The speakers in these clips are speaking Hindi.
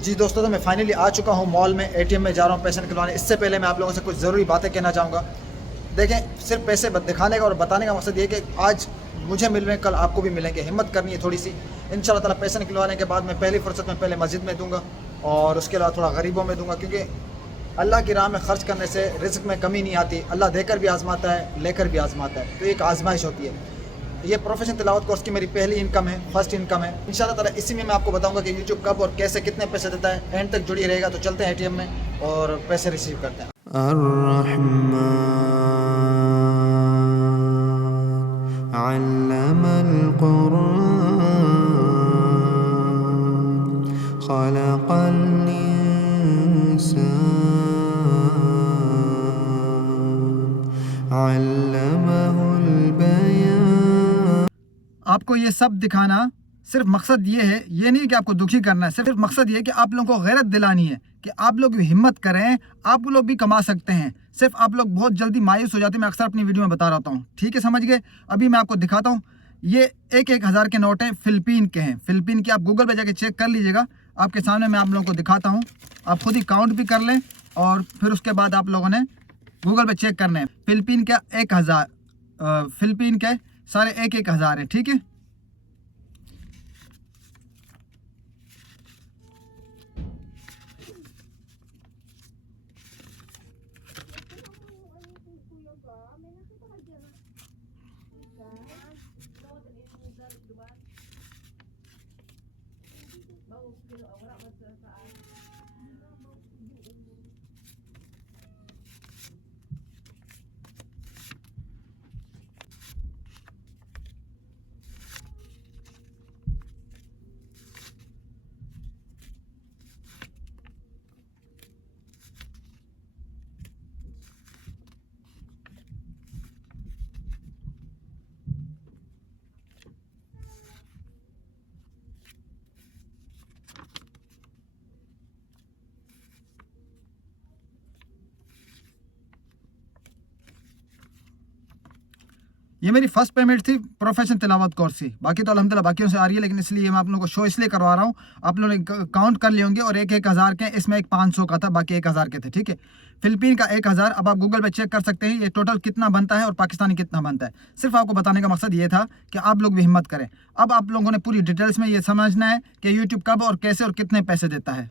जी दोस्तों, तो मैं फाइनली आ चुका हूँ मॉल में, एटीएम में जा रहा हूँ पैसे निकलवाने। इससे पहले मैं आप लोगों से कुछ ज़रूरी बातें कहना चाहूँगा। देखें, सिर्फ पैसे दिखाने का और बताने का मकसद ये है कि आज मुझे मिल रहे हैं, कल आपको भी मिलेंगे। हिम्मत करनी है थोड़ी सी। इंशाल्लाह ताला पैसे निकलवाने के बाद मैं पहली फुर्सत में पहले मस्जिद में दूंगा और उसके अलावा थोड़ा गरीबों में दूंगा, क्योंकि अल्लाह की राह में खर्च करने से रिज़्क़ में कमी नहीं आती। अल्लाह देकर भी आजमाता है, लेकर भी आजमाता है, तो एक आजमाइश होती है। ये प्रोफेशन तिलावत कोर्स की मेरी पहली इनकम है, फर्स्ट इनकम है। इंशाल्लाह ताला इसी में मैं आपको बताऊंगा कि यूट्यूब कब और कैसे कितने पैसे देता है। एंड तक जुड़ी रहेगा। तो चलते हैं एटीएम में और पैसे रिसीव करते हैं। अल्लमल कुरान खलक़ल इंसान अल्लमहुल बयान। आपको ये सब दिखाना सिर्फ मकसद ये है, ये नहीं कि आपको दुखी करना है, सिर्फ मकसद ये है कि आप लोगों को गैरत दिलानी है कि आप लोग भी हिम्मत करें, आप लोग भी कमा सकते हैं। सिर्फ आप लोग बहुत जल्दी मायूस हो जाते हैं, मैं अक्सर अपनी वीडियो में बता रहता हूँ। ठीक है, समझ गए। अभी मैं आपको दिखाता हूँ। ये एक 1,000 के नोट हैं, फिलिपीन के हैं। फिलिपीन के आप गूगल पे जाके चेक कर लीजिएगा। आपके सामने मैं आप लोगों को दिखाता हूँ, आप खुद ही काउंट भी कर लें और फिर उसके बाद आप लोगों ने गूगल पे चेक करने हैं। फिलिपीन के 1,000, फिलिपीन के सारे 1,000 हैं। ठीक है, ये मेरी फर्स्ट पेमेंट थी प्रोफेशन तिलावत कोर्स से। बाकी तो अल्हम्दुलिल्लाह बाकियों से आ रही है, लेकिन इसलिए मैं आप लोगों को शो इसलिए करवा रहा हूँ। आप लोगों ने काउंट कर लिए होंगे और 1,000 के, इसमें एक 500 का था, बाकी 1,000 के थे। ठीक है, फिलिपीन का 1,000। अब आप गूगल पे चेक कर सकते हैं ये टोटल कितना बनता है और पाकिस्तानी कितना बनता है। सिर्फ आपको बताने का मकसद ये था कि आप लोग भी हिम्मत करें। अब आप लोगों ने पूरी डिटेल्स में ये समझना है कि यूट्यूब कब और कैसे और कितने पैसे देता है।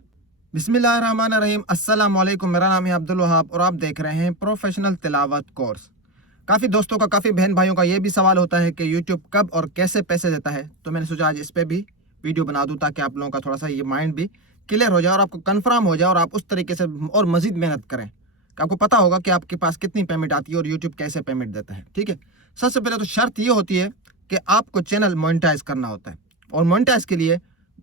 बिस्मिल्लाहिर्रहमानिर्रहीम, अस्सलाम वालेकुम। मेरा नाम है अब्दुल वहाब और आप देख रहे हैं प्रोफेशनल तिलावत कोर्स। काफ़ी दोस्तों का, काफ़ी बहन भाइयों का ये भी सवाल होता है कि यूट्यूब कब और कैसे पैसे देता है, तो मैंने सोचा आज इस पर भी वीडियो बना दूं ताकि आप लोगों का थोड़ा सा ये माइंड भी क्लियर हो जाए और आपको कंफर्म हो जाए और आप उस तरीके से और मज़ीद मेहनत करें कि आपको पता होगा कि आपके पास कितनी पेमेंट आती है और यूट्यूब कैसे पेमेंट देता है। ठीक है, सबसे पहले तो शर्त ये होती है कि आपको चैनल मोनेटाइज करना होता है और मोनेटाइज के लिए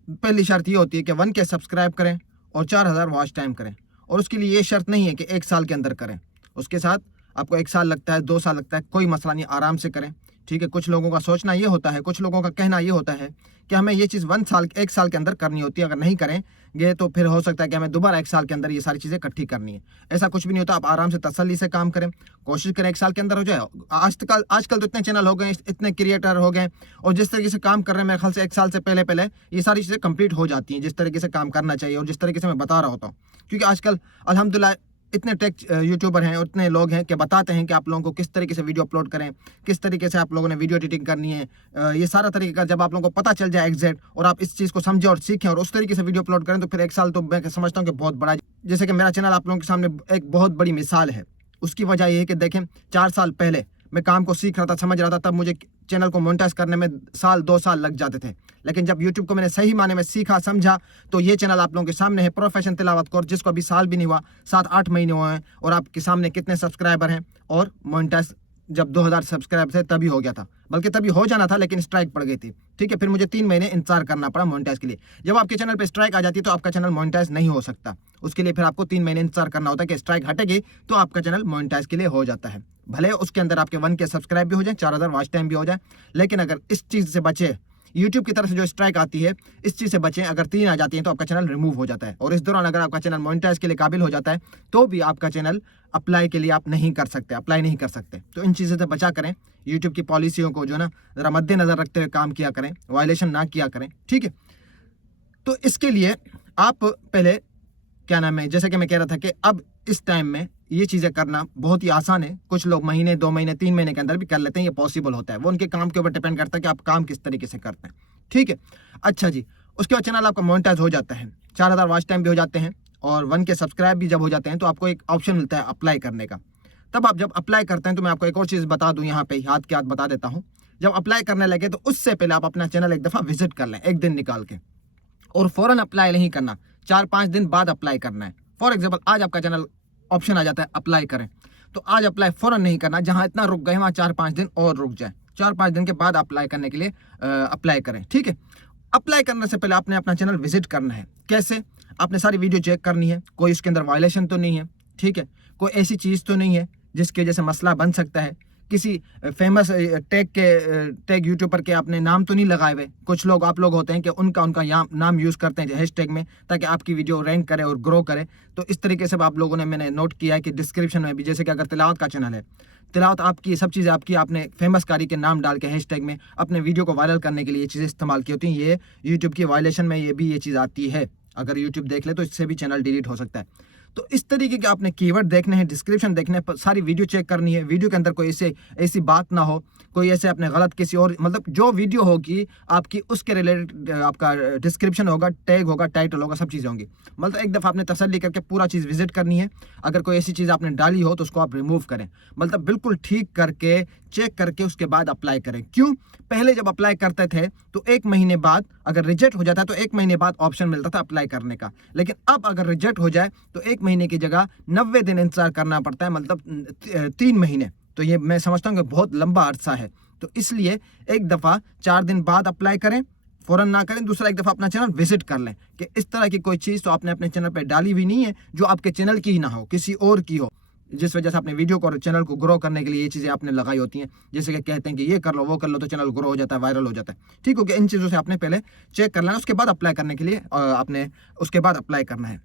पहली शर्त ये होती है कि 1K सब्सक्राइब करें और 4,000 वॉच टाइम करें। और उसके लिए ये शर्त नहीं है कि 1 साल के अंदर करें, उसके साथ आपको 1 साल लगता है, 2 साल लगता है, कोई मसला नहीं, आराम से करें। ठीक है, कुछ लोगों का सोचना ये होता है, कुछ लोगों का कहना ये होता है कि हमें ये चीज़ 1 साल के अंदर करनी होती है, अगर नहीं करेंगे तो फिर हो सकता है कि हमें दोबारा 1 साल के अंदर ये सारी चीज़ें इकट्ठी करनी है। ऐसा कुछ भी नहीं होता। आप आराम से तसल्ली से काम करें, कोशिश करें 1 साल के अंदर हो जाए। आजकल तो इतने चैनल हो गए, इतने क्रिएटर हो गए और जिस तरीके से काम कर रहे हैं, मेरे ख्याल से 1 साल से पहले पहले ये सारी चीज़ें कंप्लीट हो जाती हैं, जिस तरीके से काम करना चाहिए और जिस तरीके से मैं बता रहा होता हूँ। क्योंकि आजकल अल्हम्दुलिल्लाह इतने टेक यूट्यूबर हैं और इतने लोग हैं कि बताते हैं कि आप लोगों को किस तरीके से वीडियो अपलोड करें, किस तरीके से आप लोगों ने वीडियो एडिटिंग करनी है। ये सारा तरीका जब आप लोगों को पता चल जाए एग्जैक्ट और आप इस चीज़ को समझें और सीखें और उस तरीके से वीडियो अपलोड करें, तो फिर 1 साल तो मैं समझता हूँ कि बहुत बड़ा। जैसे कि मेरा चैनल आप लोगों के सामने एक बहुत बड़ी मिसाल है। उसकी वजह यह है कि देखें, 4 साल पहले मैं काम को सीख रहा था, समझ रहा था, तब मुझे चैनल को मोनेटाइज करने में 2 साल लग जाते थे। लेकिन जब यूट्यूब को मैंने सही माने में सीखा, समझा, तो ये चैनल आप लोगों के सामने है, प्रोफेशन तिलावत कोर्स, जिसको अभी साल भी नहीं हुआ, 7-8 महीने हुए हैं और आपके सामने कितने सब्सक्राइबर हैं। और मोनेटाइज जब 2,000 सब्सक्राइबर थे तभी हो गया था, बल्कि तभी हो जाना था, लेकिन स्ट्राइक पड़ गई थी। ठीक है, फिर मुझे 3 महीने इंतजार करना पड़ा मोनेटाइज के लिए। जब आपके चैनल पे स्ट्राइक आ जाती है तो आपका चैनल मोनेटाइज नहीं हो सकता। उसके लिए फिर आपको 3 महीने इंतजार करना होता है कि स्ट्राइक हटेगी तो आपका चैनल मोनेटाइज के लिए हो जाता है। भले उसके अंदर आपके 1K सब्सक्राइब भी हो जाए, 4,000 वॉच टाइम भी हो जाए, लेकिन अगर इस चीज़ से बचे, यूट्यूब की तरफ से जो स्ट्राइक आती है, इस चीज़ से बचें। अगर 3 आ जाती हैं तो आपका चैनल रिमूव हो जाता है और इस दौरान अगर आपका चैनल मोनेटाइज के लिए काबिल हो जाता है तो भी आपका चैनल अप्लाई के लिए आप नहीं कर सकते, अप्लाई नहीं कर सकते। तो इन चीज़ों से बचा करें, यूट्यूब की पॉलिसियों को जो ना ज़रा मद्देनज़र रखते हुए काम किया करें, वायलेशन ना किया करें। ठीक है, तो इसके लिए आप पहले क्या नाम है, जैसे कि मैं कह रहा था कि अब इस टाइम में ये चीज़ें करना बहुत ही आसान है। कुछ लोग महीने, 2 महीने, 3 महीने के अंदर भी कर लेते हैं, ये पॉसिबल होता है। वो उनके काम के ऊपर डिपेंड करता है कि आप काम किस तरीके से करते हैं, ठीक है। अच्छा जी, उसके बाद चैनल आपका मोनेटाइज हो जाता है, 4000 वॉच टाइम भी हो जाते हैं और 1 के सब्सक्राइब भी जब हो जाते हैं तो आपको एक ऑप्शन मिलता है अप्लाई करने का। तब आप जब अप्लाई करते हैं तो मैं आपको एक और चीज़ बता दूं, यहाँ पे हाथ के हाथ बता देता हूँ। जब अप्लाई करने लगे तो उससे पहले आप अपना चैनल एक दफ़ा विजिट कर लें, एक दिन निकाल के, और फ़ौरन अप्लाई नहीं करना, 4-5 दिन बाद अप्लाई करना है। फॉर एग्जाम्पल आज आपका चैनल ऑप्शन आ जाता है अप्लाई करें, तो आज अप्लाई फ़ौरन नहीं करना, जहाँ इतना रुक गए वहाँ 4-5 दिन और रुक जाए, 4-5 दिन के बाद अप्लाई करने के लिए अप्लाई करें, ठीक है। अप्लाई करने से पहले आपने अपना चैनल विजिट करना है। कैसे? आपने सारी वीडियो चेक करनी है, कोई उसके अंदर वायलेशन तो नहीं है, ठीक है, कोई ऐसी चीज़ तो नहीं है जिसकी वजह से मसला बन सकता है, किसी फेमस टैग यूट्यूबर के आपने नाम तो नहीं लगाए हुए। कुछ लोग आप लोग होते हैं कि उनका नाम यूज़ करते हैं हैशटैग में, ताकि आपकी वीडियो रैंक करे और ग्रो करे। तो इस तरीके से आप लोगों ने, मैंने नोट किया है कि डिस्क्रिप्शन में भी, जैसे कि अगर तिलावत का चैनल है, तिलावत आपकी, सब चीज़ें आपकी, आपने फेमस कारी के नाम डाल के हैशटैग में अपने वीडियो को वायरल करने के लिए ये चीज़ें इस्तेमाल की होती हैं। ये यूट्यूब की वायलेशन में ये चीज़ आती है। अगर यूट्यूब देख ले तो इससे भी चैनल डिलीट हो सकता है। तो इस तरीके के आपने कीवर्ड देखने हैं, डिस्क्रिप्शन देखने हैं, सारी वीडियो चेक करनी है। वीडियो के अंदर कोई ऐसी बात ना हो, कोई ऐसे अपने गलत किसी और, मतलब जो वीडियो होगी आपकी उसके रिलेटेड आपका डिस्क्रिप्शन होगा, टैग होगा, टाइटल होगा, सब चीज़ें होंगी। मतलब एक दफ़ा आपने तसल्ली करके पूरा चीज़ विजिट करनी है। अगर कोई ऐसी चीज़ आपने डाली हो तो उसको आप रिमूव करें, मतलब बिल्कुल ठीक करके, चेक करके उसके बाद अप्लाई करें। क्यों? पहले जब अप्लाई करते थे तो 1 महीने बाद अगर रिजेक्ट हो जाता है तो 1 महीने बाद ऑप्शन मिलता था अप्लाई करने का, लेकिन अब अगर रिजेक्ट हो जाए तो 1 महीने की जगह 90 दिन इंतजार करना पड़ता है, मतलब 3 महीने। तो ये मैं समझता हूँ कि बहुत लंबा अरसा है। तो इसलिए एक दफ़ा 4 दिन बाद अप्लाई करें, फ़ौरन ना करें। दूसरा, एक दफ़ा अपना चैनल विजिट कर लें कि इस तरह की कोई चीज़ तो आपने अपने चैनल पे डाली हुई नहीं है जो आपके चैनल की ही ना हो, किसी और की हो, जिस वजह से अपने वीडियो को और चैनल को ग्रो करने के लिए ये चीज़ें आपने लगाई होती हैं। जैसे कि कहते हैं कि ये कर लो, वो कर लो, तो चैनल ग्रो हो जाता है, वायरल हो जाता है। ठीक हो गया? इन चीज़ों से आपने पहले चेक कर लेना, उसके बाद अप्लाई करने के लिए आपने उसके बाद अप्लाई करना है।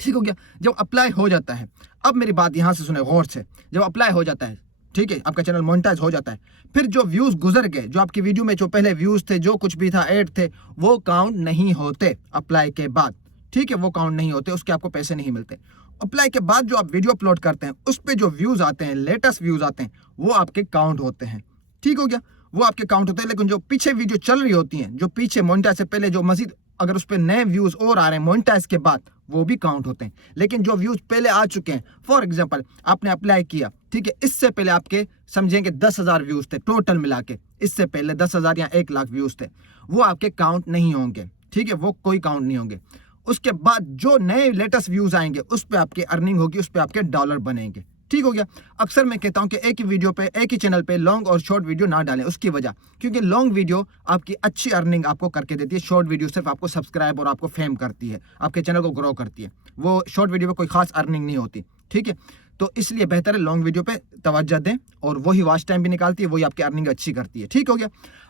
ठीक हो गया? जब अप्लाई हो जाता है, अब मेरी बात यहाँ से सुने गौर से। जब अप्लाई हो जाता है, ठीक है, आपका चैनल मोनेटाइज हो जाता है, फिर जो व्यूज़ गुजर गए, जो आपकी वीडियो में जो पहले व्यूज़ थे, जो कुछ भी था, ऐड थे, वो काउंट नहीं होते अप्लाई के बाद। ठीक है, वो काउंट नहीं होते, उसके आपको पैसे नहीं मिलते। अप्लाई के बाद जो आप वीडियो अपलोड करते हैं उस पर जो व्यूज़ आते हैं, लेटेस्ट व्यूज़ आते हैं, वो आपके काउंट होते हैं। ठीक हो गया? वो आपके काउंट होते हैं। लेकिन जो पीछे वीडियो चल रही होती हैं, जो पीछे मोनेटाइज से पहले जो मजीद अगर उस पर नए व्यूज़ और आ रहे हैं मोनेटाइज के बाद, वो भी काउंट होते हैं। लेकिन जो व्यूज़ पहले आ चुके हैं, फॉर एग्जांपल आपने अप्लाई किया, ठीक है, इससे पहले आपके समझेंगे 10,000 व्यूज़ थे टोटल मिला के, इससे पहले 10,000 या 1 लाख व्यूज़ थे, वो आपके काउंट नहीं होंगे। ठीक है, वो कोई काउंट नहीं होंगे। उसके बाद जो नए लेटेस्ट व्यूज़ आएंगे उस पर आपकी अर्निंग होगी, उस पर आपके डॉलर बनेंगे। ठीक हो गया? अक्सर मैं कहता हूं कि एक ही वीडियो पे, एक ही चैनल पे लॉन्ग और शॉर्ट वीडियो ना डालें। उसकी वजह, क्योंकि लॉन्ग वीडियो आपकी अच्छी अर्निंग आपको करके देती है, शॉर्ट वीडियो सिर्फ आपको सब्सक्राइब और आपको फेम करती है, आपके चैनल को ग्रो करती है। वो शॉर्ट वीडियो में कोई खास अर्निंग नहीं होती। ठीक है, तो इसलिए बेहतर है लॉन्ग वीडियो पे तवज्जो दें, और वही वॉच टाइम भी निकालती है, वही आपकी अर्निंग अच्छी करती है। ठीक हो गया?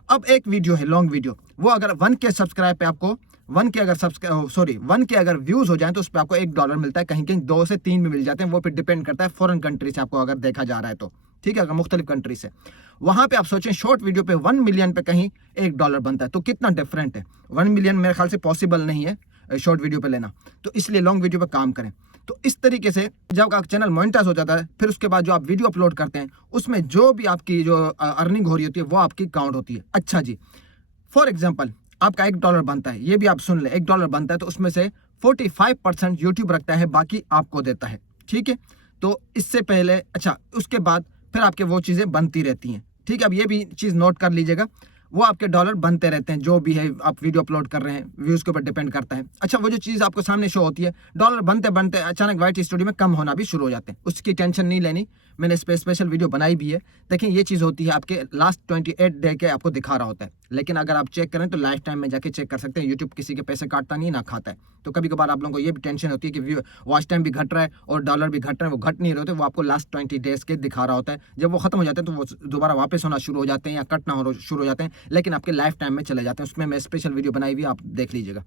अब एक वीडियो है लॉन्ग वीडियो, वो अगर 1K सब्सक्राइब पे आपको 1K अगर व्यूज हो जाए तो उस पर आपको $1 मिलता है, कहीं कहीं 2 से 3 भी मिल जाते हैं। वो फिर डिपेंड करता है फॉरेन कंट्री से आपको अगर देखा जा रहा है तो। ठीक है, अगर मुख्तलिफ कंट्री से, वहां पे आप सोचें शॉर्ट वीडियो पे 1 मिलियन पे कहीं $1 बनता है, तो कितना डिफरेंट है। 1 मिलियन मेरे ख्याल से पॉसिबल नहीं है शॉर्ट वीडियो पे लेना, तो इसलिए लॉन्ग वीडियो पे काम करें। तो इस तरीके से जब आपका चैनल मोनेटाइज हो जाता है, फिर उसके बाद जो आप वीडियो अपलोड करते हैं उसमें जो भी आपकी जो अर्निंग हो रही होती है वो आपकी काउंट होती है। अच्छा जी, फॉर एग्जाम्पल आपका $1 बनता है, ये भी आप सुन ले, $1 बनता है, तो उसमें से 45% यूट्यूब रखता है, बाकी आपको देता है। ठीक है, तो इससे पहले, अच्छा, उसके बाद फिर आपके वो चीज़ें बनती रहती हैं। ठीक है, अब ये भी चीज़ नोट कर लीजिएगा, वो आपके डॉलर बनते रहते हैं, जो भी है आप वीडियो अपलोड कर रहे हैं, व्यूज़ के ऊपर डिपेंड करता है। अच्छा, वो जो चीज़ आपको सामने शो होती है, डॉलर बनते बनते अचानक वाइट स्टूडियो में कम होना भी शुरू हो जाते हैं, उसकी टेंशन नहीं लेनी, मैंने इस पर स्पेशल वीडियो बनाई भी है। देखिए, ये चीज़ होती है आपके लास्ट 28 डे के आपको दिखा रहा होता है, लेकिन अगर आप चेक करें तो लाइफ टाइम में जाके चेक कर सकते हैं। यूट्यूब किसी के पैसे काटता नहीं, ना खाता है। तो कभी कभार आप लोगों को ये भी टेंशन होती है कि वॉच टाइम भी घट रहा है और डॉलर भी घट रहे हैं, वो घट नहीं रहे होते, वो आपको लास्ट 20 डेज के दिखा रहा होता है। जब वो खत्म हो जाते हैं तो वो दोबारा वापस होना शुरू हो जाते हैं या कटना हो शुरू हो जाते हैं, लेकिन आपके लाइफ टाइम में चले जाते हैं। उसमें मैं स्पेशल वीडियो बनाई हुई, आप देख लीजिएगा।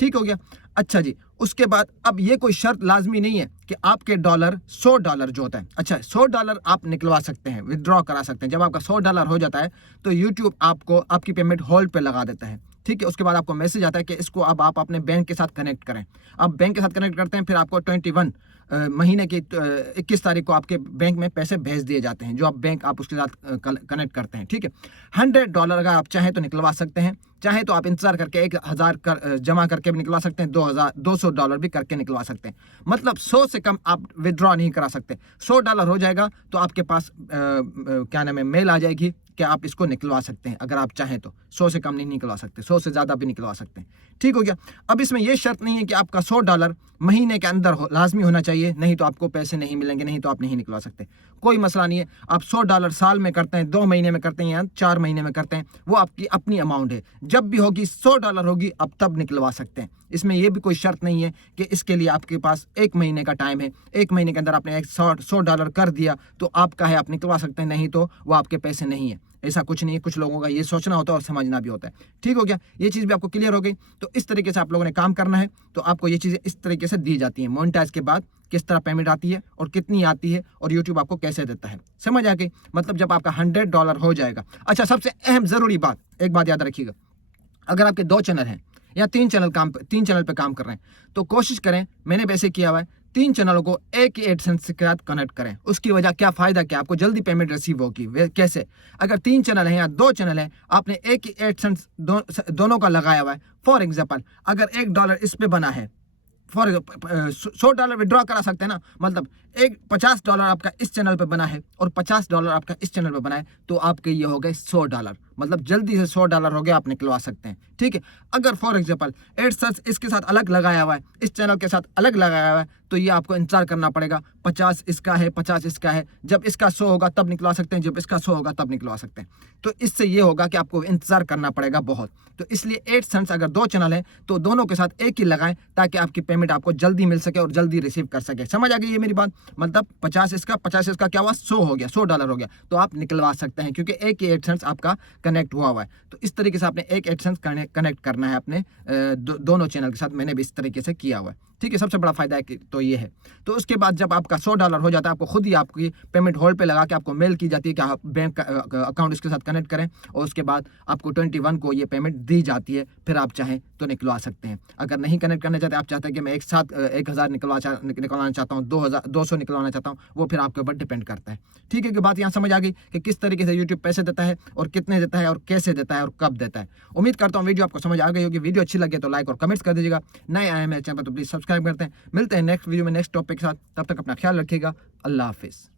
ठीक हो गया? अच्छा जी, उसके बाद अब ये कोई शर्त लाजमी नहीं है कि आपके डॉलर $100 जो होता है, अच्छा, $100 आप निकलवा सकते हैं, विदड्रॉ करा सकते हैं। जब आपका $100 हो जाता है तो यूट्यूब आपको आपकी पेमेंट होल्ड पे लगा देता है। ठीक है। उसके बाद आपको मैसेज आता है कि इसको अब आप अपने बैंक के साथ कनेक्ट करें। आप बैंक के साथ कनेक्ट करते हैं, फिर आपको 21 महीने की 21 तारीख को आपके बैंक में पैसे भेज दिए जाते हैं, जो आप बैंक आप उसके साथ कनेक्ट करते हैं, ठीक है। $100 अगर आप चाहें तो निकलवा सकते हैं, चाहे तो आप इंतजार करके 1000 जमा करके भी निकलवा सकते हैं, $200 भी करके निकलवा सकते हैं। मतलब 100 से कम आप विड्रॉ नहीं करा सकते। $100 हो जाएगा तो आपके पास क्या नाम है, मेल आ जाएगी कि आप इसको निकलवा सकते हैं। अगर आप चाहें तो 100 से कम नहीं निकलवा सकते, 100 से ज़्यादा भी निकलवा सकते हैं, ठीक हो गया। अब इसमें यह शर्त नहीं है कि आपका $100 महीने के अंदर लाजमी होना चाहिए, नहीं तो आपको पैसे नहीं मिलेंगे, नहीं तो आप नहीं निकलवा सकते। कोई मसला नहीं है। आप $100 साल में करते हैं, 2 महीने में करते हैं या 4 महीने में करते हैं, वो आपकी अपनी अमाउंट है। जब भी होगी $100 होगी, आप तब निकलवा सकते हैं। इसमें यह भी कोई शर्त नहीं है कि इसके लिए आपके पास 1 महीने का टाइम है, 1 महीने के अंदर आपने $100 कर दिया तो आपका है, आप निकलवा सकते हैं, नहीं तो वो आपके पैसे नहीं है। ऐसा कुछ नहीं है। कुछ लोगों का ये सोचना होता है और समझना भी होता है, ठीक हो गया। ये चीज़ भी आपको क्लियर हो गई। तो इस तरीके से आप लोगों ने काम करना है। तो आपको ये चीज़ें इस तरीके से दी जाती हैं। मोनेटाइज के बाद किस तरह पेमेंट आती है और कितनी आती है और यूट्यूब आपको कैसे देता है, समझ आ गई। मतलब जब आपका $100 हो जाएगा। अच्छा, सबसे अहम ज़रूरी बात, एक बात याद रखिएगा, अगर आपके 2 चैनल हैं या 3 चैनल पे काम कर रहे हैं, तो कोशिश करें, मैंने वैसे किया हुआ है, 3 चैनलों को एक ही एडसेंस के साथ कनेक्ट करें। उसकी वजह क्या, फ़ायदा क्या, आपको जल्दी पेमेंट रिसीव होगी। कैसे? अगर 3 चैनल हैं या 2 चैनल हैं, आपने एक ही एडसेंस दोनों का लगाया हुआ है। फॉर एग्जाम्पल, अगर $1 इस पे बना है, फॉर $100 विड्रॉ करा सकते हैं ना, मतलब $50 आपका इस चैनल पे बना है और $50 आपका इस चैनल पे बना है, तो आपके ये हो गए $100। मतलब जल्दी से $100 हो गया, आप निकलवा सकते हैं, ठीक है। अगर फॉर एग्जांपल एडसेंस इसके साथ अलग लगाया हुआ है, इस चैनल के साथ अलग लगाया हुआ है, तो ये आपको इंतजार करना पड़ेगा। 50 इसका है, 50 इसका है। जब इसका 100 होगा तब निकलवा सकते हैं, जब इसका 100 होगा तब निकलवा सकते हैं। तो इससे ये होगा कि आपको इंतजार करना पड़ेगा बहुत। तो इसलिए एडसेंस अगर 2 चैनल हैं तो दोनों के साथ एक ही लगाएं, ताकि आपकी पेमेंट आपको जल्दी मिल सके और जल्दी रिसीव कर सके। समझ आ गई ये मेरी बात? मतलब 50 इसका क्या हुआ, 100 हो गया, $100 हो गया, तो आप निकलवा सकते हैं, क्योंकि एक ही एडसेंस आपका कनेक्ट हुआ है। तो इस तरीके से आपने एक एडसेंस कनेक्ट करना है अपने दोनों चैनल के साथ। मैंने भी इस तरीके से किया हुआ है, ठीक है। सबसे बड़ा फायदा है कि तो ये है। तो उसके बाद जब आपका $100 हो जाता है, आपको खुद ही आपकी पेमेंट होल्ड पे लगा के आपको मेल की जाती है कि आप बैंक अकाउंट इसके साथ कनेक्ट करें, और उसके बाद आपको 21 को ये पेमेंट दी जाती है। फिर आप चाहें तो निकलवा सकते हैं। अगर नहीं कनेक्ट करना चाहते, आप चाहते हैं कि मैं एक साथ 1000 निकलवाना चाहता हूँ, 200 निकलवाना चाहता हूँ, वो फिर आपके ऊपर डिपेंड करता है, ठीक है। कि बात यहाँ समझ आ गई कि किस तरीके से यूट्यूब पैसे देता है और कितने देता है और कैसे देता है और कब देता है। उम्मीद करता हूँ वीडियो आपको समझ आ गई होगी। वीडियो अच्छी लगे तो लाइक और कमेंट्स कर दीजिएगा। नए आए हैं मेरे चैनल पर तो प्लीज़ सब्सक्राइब करते हैं। मिलते हैं नेक्स्ट वीडियो में नेक्स्ट टॉपिक के साथ। तब तक अपना ख्याल रखिएगा। अल्लाह हाफिज़।